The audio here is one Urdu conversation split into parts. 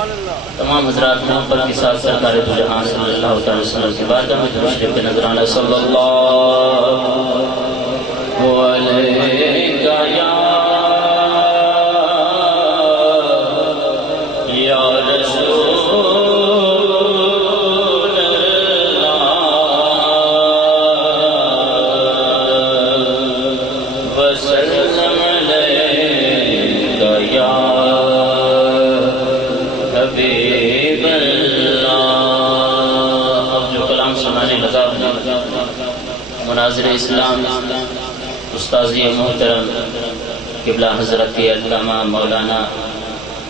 تمام حضرات محبت کے ساتھ سرکار دو جہاں صلی اللہ علیہ وسلم کی بارگاہ میں درود شریف کے نذرانہ صلی اللہ علیہ یا رسول اللہ وسلم علیہ یا حبیب اللہ۔ اب جو کلام سنانے لگا مناظر اسلام استاذی محترم قبلہ حضرت علامہ مولانا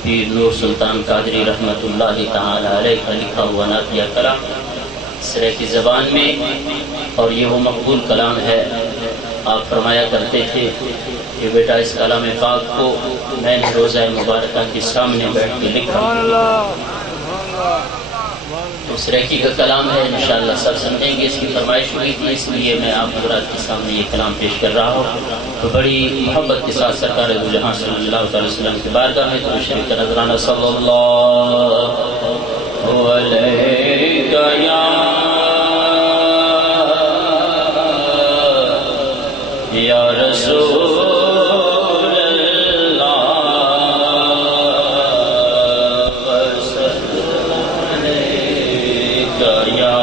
پیر نور سلطان قادری رحمت اللہ تعالی علیہ کا لکھا ہوا نعتیہ کلام سریکی زبان میں، اور یہ وہ مقبول کلام ہے۔ آپ فرمایا کرتے تھے کہ بیٹا اس کلام پاک کو میں نے روزہ مبارکہ کے سامنے بیٹھ کے لکھا، اس ریکی کا کلام ہے، انشاءاللہ سب سمجھیں گے۔ اس کی فرمائش ہوئی تھی، اس لیے میں آپ حضرات کے سامنے یہ کلام پیش کر رہا ہوں۔ تو بڑی محبت کے ساتھ سرکار دو جہاں صلی اللہ علیہ وسلم کی بارگاہ میں درود شریف کا نذرانہ صلی اللہ علیہ یا رسول اللہ وسلم علیہ یا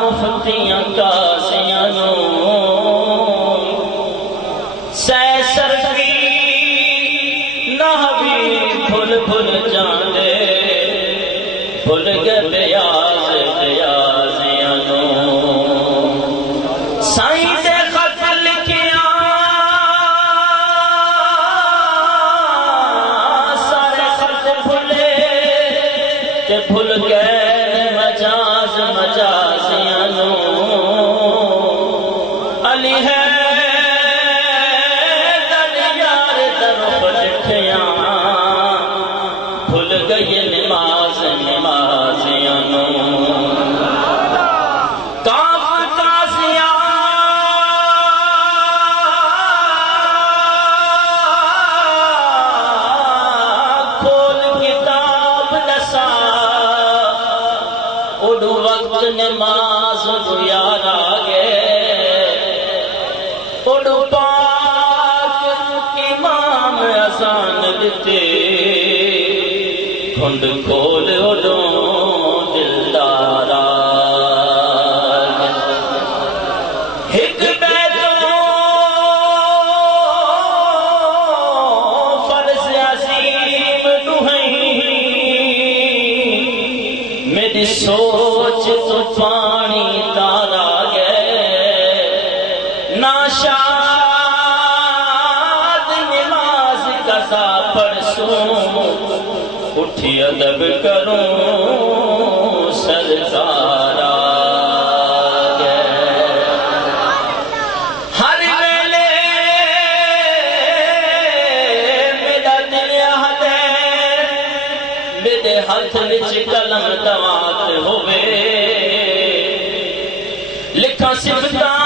مفتیاں قاضیانوں سیسر کی نحوی بھول بھول جاندے بھول گئے بیاض بیازیانوں سائیں دے خط لکھیاں سارے خط بھولے تے بھول گئے مجازیانوں علی ہے دریار درخ لکھیاں بھول گئی نماز نمازیانوں کاف قاضیاں کھول کتاب لسا اڈو وقت نماز یاد آگے اڈو پاک امام اذان دیتے کھنڈ کھول اڈو دلدار ایک بیتوں فرض عظیم ڈوہیں میری سوچ تو پانی تارا گئے ناشاد نماز قضا پڑھسوں اٹھی ادب کروں سرکار آگئے ہر ویلے میرا دل ہے میرے ہاتھ وچ قلم دوات ہوئے لکھا صفتاں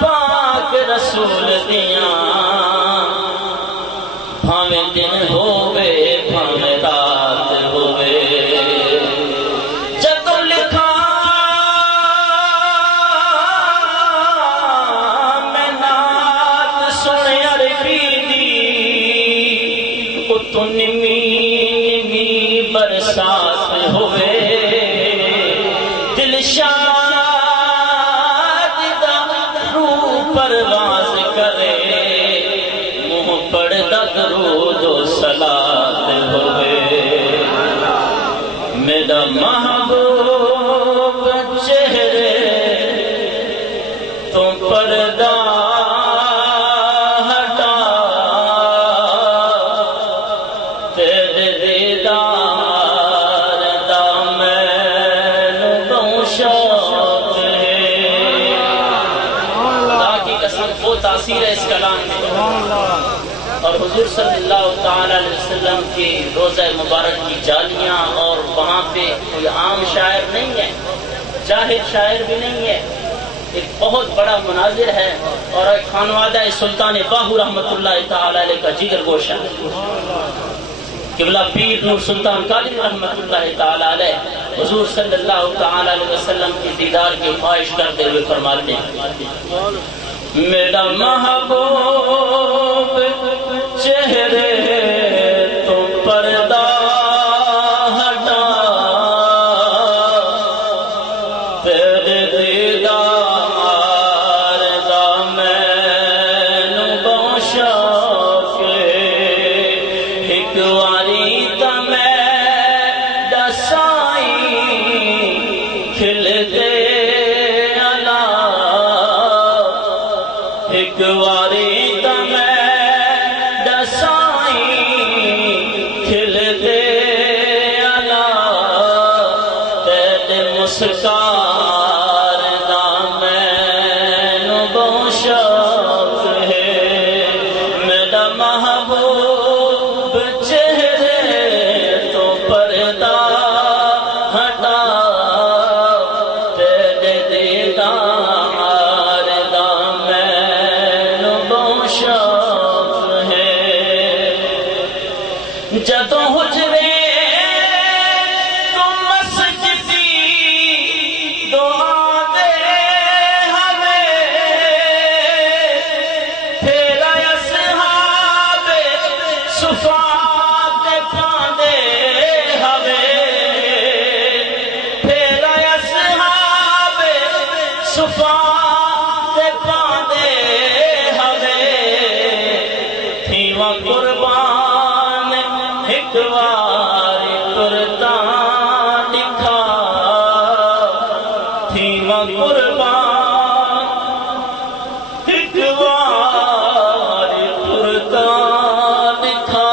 پاک رسول دیاں بھاویں دن ہوئے بھاویں رات ہوئے جدوں لکھا میں نعت سنے عربی دی اتوں نمی نمی برسات ہوئے دل شاد دا روح پرواز کرے منہ پڑھدا درود و صلات ہوئے میرا محبوب چہرے تو پردہ ہٹا کلام میں، اور حضور صلی اللہ تعالی علیہ وسلم کی روضہ مبارک کی جالیاں، اور وہاں پہ کوئی عام شاعر نہیں ہے، جاہل شاعر بھی نہیں ہے، ایک بہت بڑا مناظر ہے، اور ایک خانوادہ سلطان باہو رحمۃ اللہ تعالی علیہ کا جگر گوشہ ہے۔ قبلہ پیر نور سلطان قادری رحمۃ اللہ تعالی علیہ حضور صلی اللہ تعالی علیہ وسلم کی دیدار کی خواہش کرتے ہوئے فرماتے ہیں، میرا محبوب چہرے تو پردہ ہٹا، تیرے دیدار دا مینو بخشا کے، ایک واری تا میں دسائی کھل دے الا، ایک واری تا میں دسائی کھل دے الا، تیرے مسکار دا مینو بہت شوق ہے، میرا محبوب چہرے تو پردہ ہٹا، تیرے دیدار دا مینو بہت شوق ہے، جدوں حجرے تو مسجدی دعا دے ہمیں، پھیرا اصحاب صفات پاندے ہمیں، پھیرا اصحاب صفات پاندے ہمیں، تھیواں قربان ایک وار ترتا دکھا، تھیواں قربان ایک وار ترتا دکھا،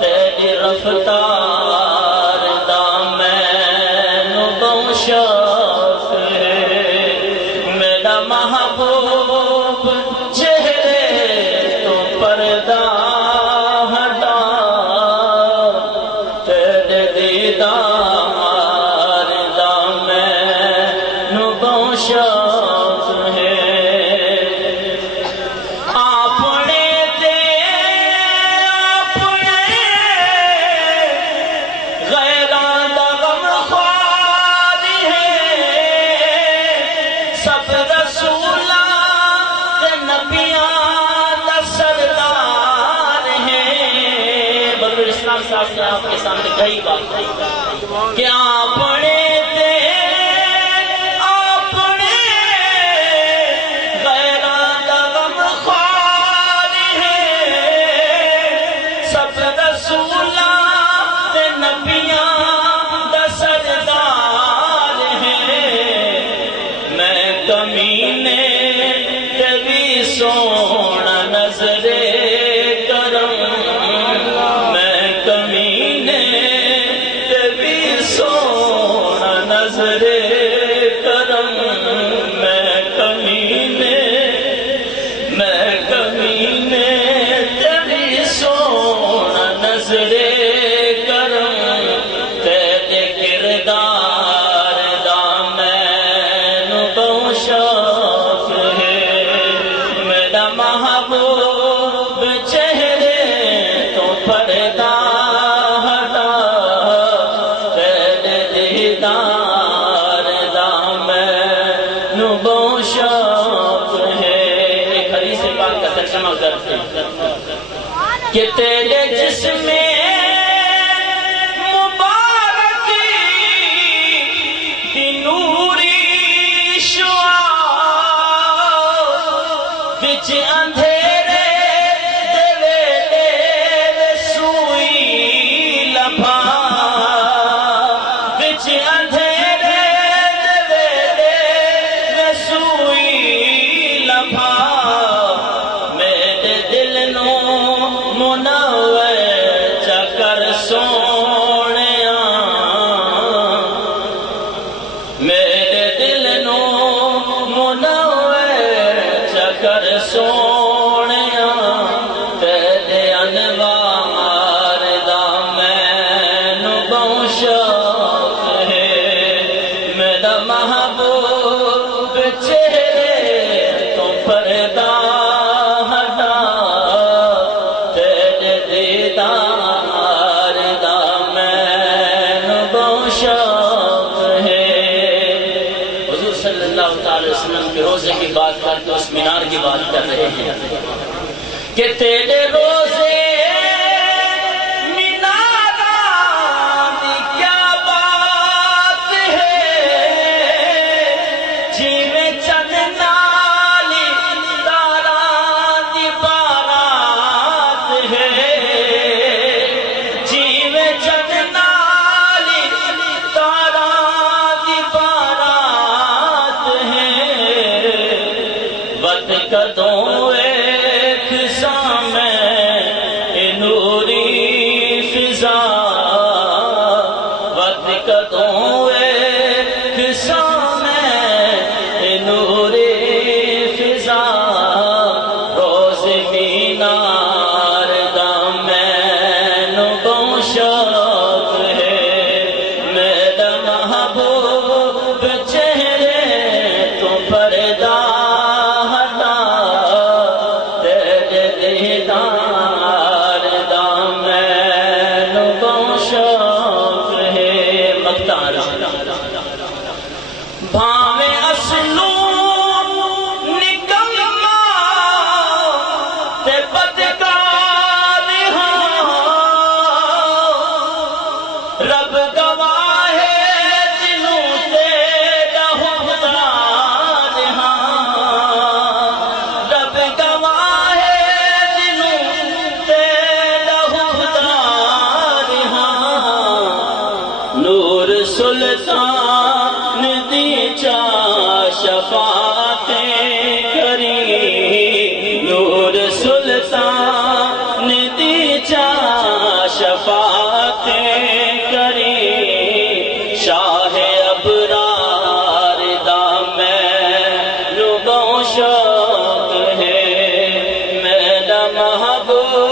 تیری رفتار دا مینو بہت شوق ہے، میرا محبوب چہرے تو پردہ ہٹا، تیرے دیدار دا مینو بہت شوق ہے، اپنے تے اپنے غیراں دا غم خوار ہے، سب رسولاں تے نبیاں دا سردار ہے۔ بدر اسلام صاحب نے آپ کے سامنے کہی بات کہ اپنے تے اپنے غیراں دا غم خوار ہے، سب رسولاں تے نبیاں دا سردار ہے، میں کمینے تے بھی سونا نظرے کرم، میں کمینے تے بھی سونا نظرے کرم، میں کمینے تے بھی سونا نظرے کرم، تیرے کردار دا مینو بہت شوق ہے، میرا محبوب چہرے تو پردہ ہٹا، تیرے دیدار دا مینو بہت شوق ہے۔ ایک حدیث پاک کا ترجمہ کرتے ہیں کہ تیرے جسم مبارک دی نوری شعاع وچ اندھیرے دے ویلے سوئی لبھا، وچ اندھیرے دے ویلے سوئی لبھا، میرے دل نو منور چا کر سونیا، میرے دل نو منور چا کر سونیا، بات کر رہے ہیں کہ تیرے روزے کدوں ایک سامے نوری فضا وقت کدوں ایک سامے نوری فضا روز مینار دا مینوں کو شوق ہے میرا محبوب چہرے تو پردہ سلطان دی چا شفاعتیں کری نور سلطان دی چا شفاعتیں کری شاہ ابرار دا مینوں کو شوق ہے میرا محبوب